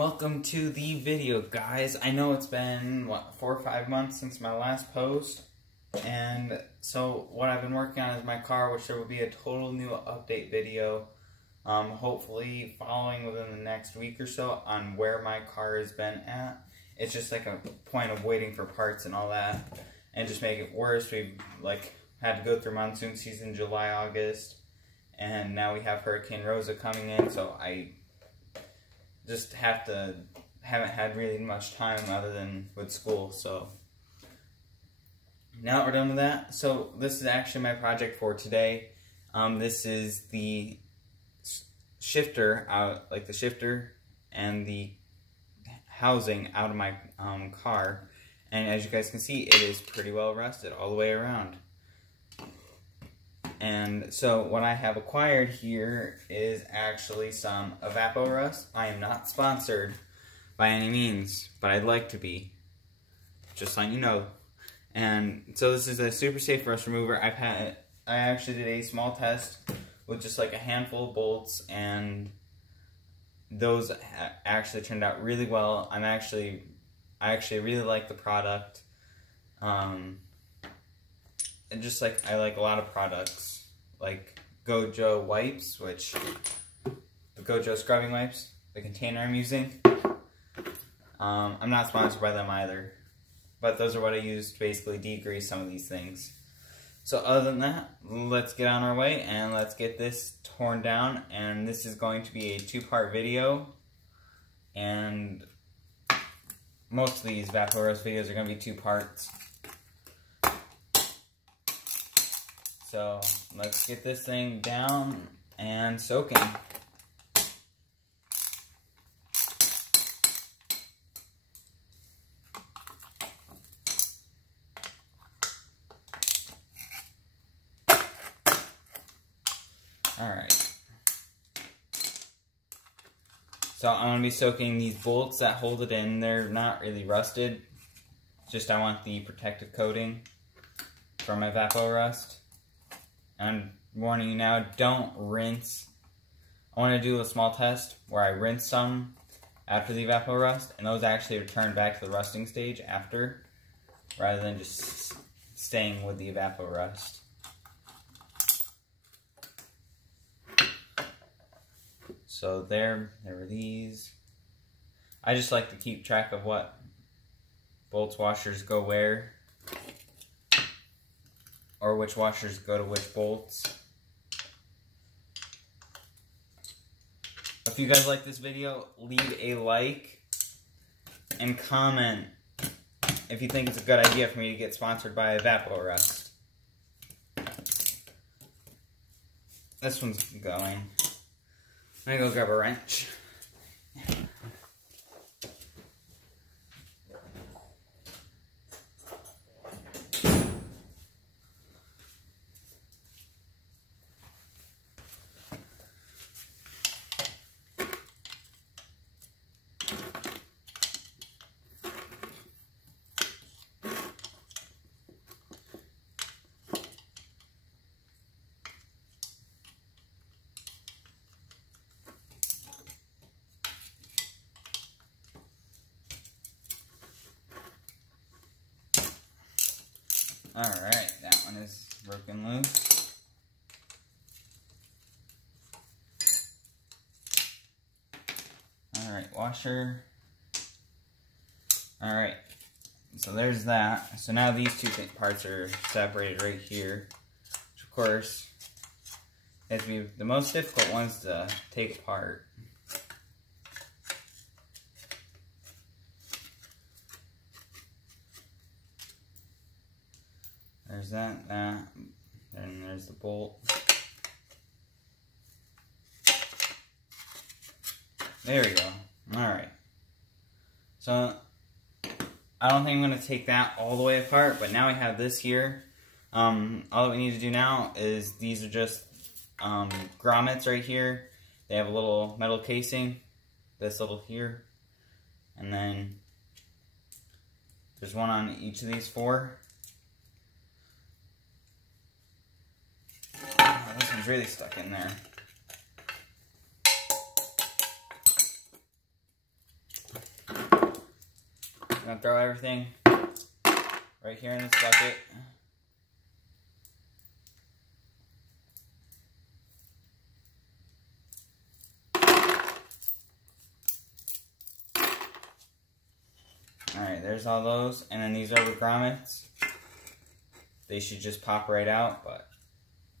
Welcome to the video, guys. I know it's been, 4 or 5 months since my last post, and so what I've been working on is my car, which there will be a total new update video, hopefully following within the next week or so on where my car has been at. It's just like a point of waiting for parts and all that, and just make it worse, we've had to go through monsoon season, July, August, and now we have Hurricane Rosa coming in, so I just haven't had really much time other than with school. So now that we're done with that, so this is actually my project for today. This is the shifter out, the shifter and the housing out of my car, and as you guys can see, it is pretty well rusted all the way around. And so what I have acquired here is actually some Evapo-rust. I am not sponsored by any means, but I'd like to be. Just letting you know. And so this is a super safe rust remover. I actually did a small test with just like a handful of bolts, and those actually turned out really well. I actually really like the product. And just I like a lot of products, like Gojo wipes, which, the Gojo scrubbing wipes, the container I'm using. I'm not sponsored by them either, but those are what I use to basically degrease some of these things. So other than that, let's get on our way and let's get this torn down, and this is going to be a 2-part video, and most of these Evapo-rust videos are going to be 2 parts. So let's get this thing down and soaking. Alright. So I'm going to be soaking these bolts that hold it in. They're not really rusted. Just I want the protective coating from my Evapo-rust. I'm warning you now, don't rinse. I want to do a small test where I rinse some after the Evapo-rust, and those actually return back to the rusting stage after, rather than just staying with the Evapo-rust. So there were these. I just like to keep track of what bolts washers go where, or which washers go to which bolts. If you guys like this video, leave a like and comment if you think it's a good idea for me to get sponsored by Evapo-rust. This one's going. I'm gonna go grab a wrench. Alright, that one is broken loose. Alright, washer. Alright, so there's that. So now these 2 parts are separated right here, which of course has to be the most difficult ones to take apart. There's that, and there's the bolt. There we go. Alright. So, I don't think I'm going to take that all the way apart, but now we have this here. All that we need to do now is, these are just grommets right here. They have a little metal casing, this little here, and then there's one on each of these 4. This one's really stuck in there. gonna throw everything right here in this bucket. Alright, there's all those. And then these rubber grommets, they should just pop right out, but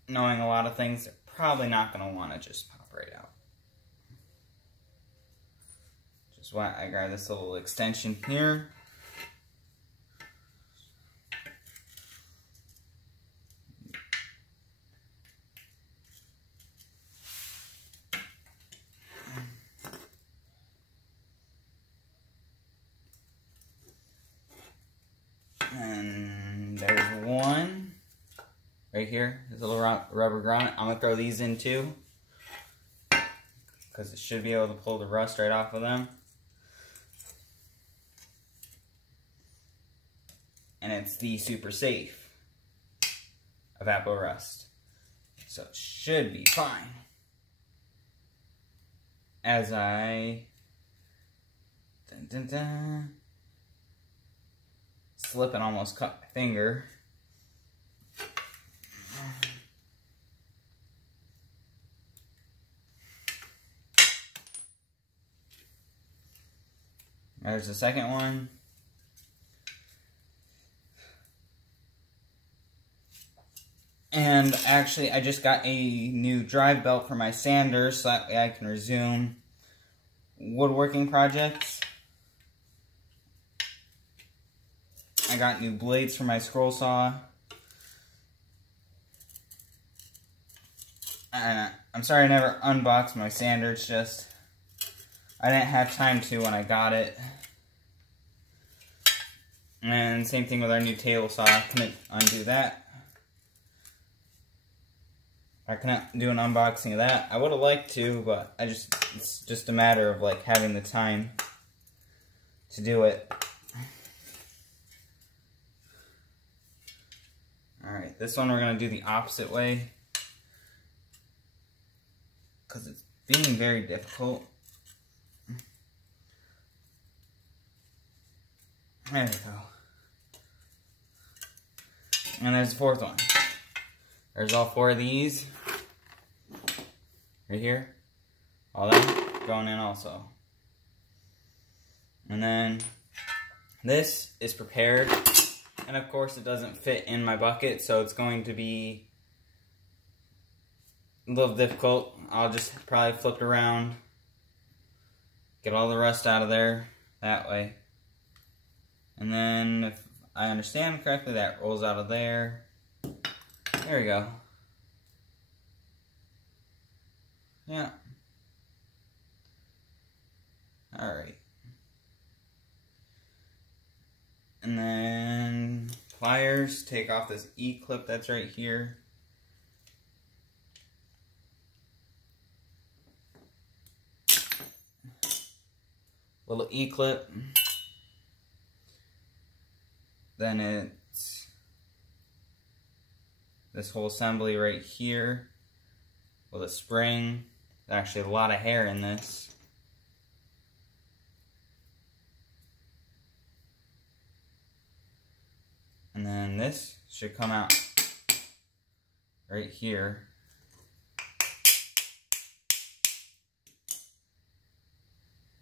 knowing a lot of things, they're probably not going to want to just pop right out. Just why I got this little extension here. And there's one right here. There's a little rubber grommet. I'm going to throw these in too, because it should be able to pull the rust right off of them. And it's the super safe Evapo-rust. So it should be fine. As I slip and almost cut my finger. There's the second one. And actually, I just got a new drive belt for my sander, so that way I can resume woodworking projects. I got new blades for my scroll saw. I'm sorry I never unboxed my sander, it's just I didn't have time to when I got it. And same thing with our new table saw, I couldn't undo that. I couldn't do an unboxing of that. I would have liked to, but it's just a matter of like having the time to do it. Alright, this one we're going to do the opposite way, because it's being very difficult. There we go. And there's the fourth one. There's all four of these. Right here. All that going in also. And then this is prepared. And of course it doesn't fit in my bucket, so it's going to be a little difficult. I'll just probably flip it around, get all the rust out of there that way. And then if I understand correctly, that rolls out of there. There we go. Yeah. Alright. And then pliers, take off this E-clip that's right here. Little E-clip. Then it's this whole assembly right here with a spring. There's actually a lot of hair in this. And then this should come out right here.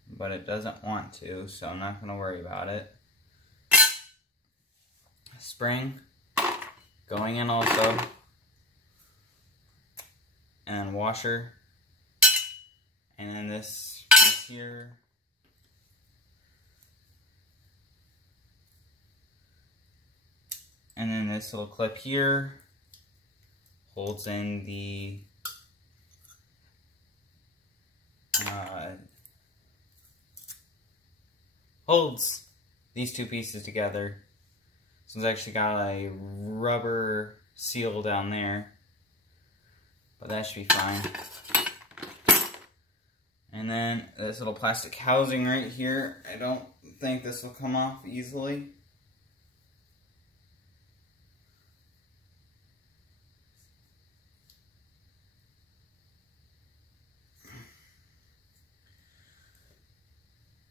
But it doesn't want to, so I'm not going to worry about it. Spring going in also. And washer. And then this piece here. And then this little clip here holds in the holds these two pieces together. So it's actually got a rubber seal down there, but that should be fine. And then this little plastic housing right here, I don't think this will come off easily.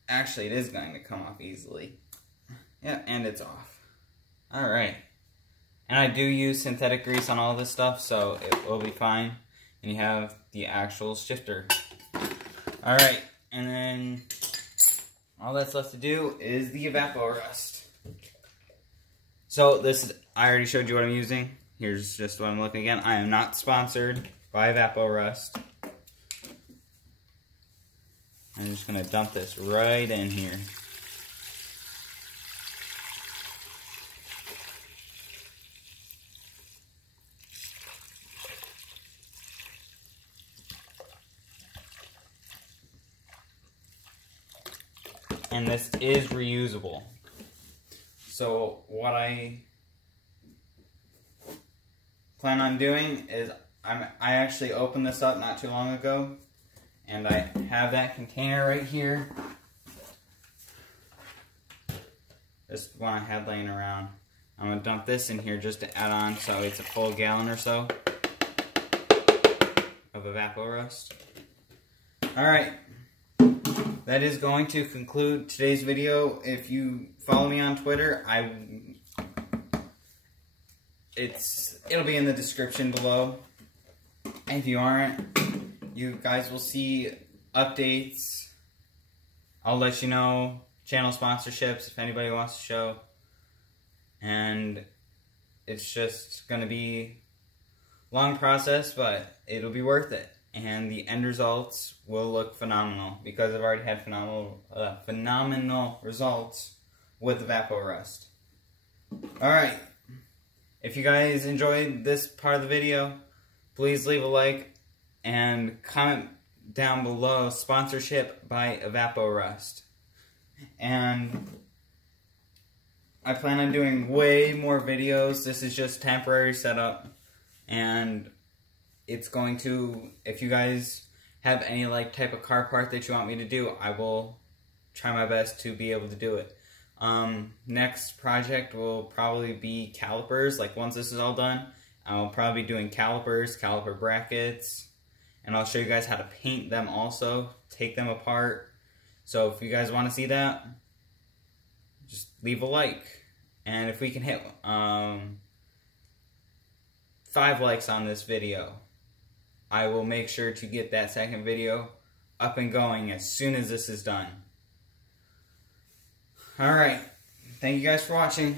Actually, it is going to come off easily. Yeah, and it's off. Alright. And I do use synthetic grease on all this stuff, so it will be fine. And you have the actual shifter. Alright, and then all that's left to do is the Evapo-rust. So this is, I already showed you what I'm using. Here's just what I'm looking again. I am not sponsored by Evapo-rust. I'm just going to dump this right in here. And this is reusable. So what I plan on doing is I actually opened this up not too long ago, and I have that container right here. This one I had laying around. I'm gonna dump this in here just to add on, so it's a full gallon or so of Evapo-rust. Alright, that is going to conclude today's video. If you follow me on Twitter, it'll be in the description below. And if you aren't, you guys will see updates. I'll let you know channel sponsorships if anybody wants to show. And it's just going to be a long process, but it'll be worth it. And the end results will look phenomenal because I've already had phenomenal results with Evapo-rust. Alright, if you guys enjoyed this part of the video, please leave a like and comment down below sponsorship by Evapo-rust. And I plan on doing way more videos. This is just temporary setup, and it's going to, if you guys have any type of car part that you want me to do, I will try my best to be able to do it. Next project will probably be calipers. Once this is all done, I'll probably be doing calipers, caliper brackets, and I'll show you guys how to paint them also, take them apart. So if you guys want to see that, just leave a like. And if we can hit 5 likes on this video, I will make sure to get that second video up and going as soon as this is done. Alright, thank you guys for watching.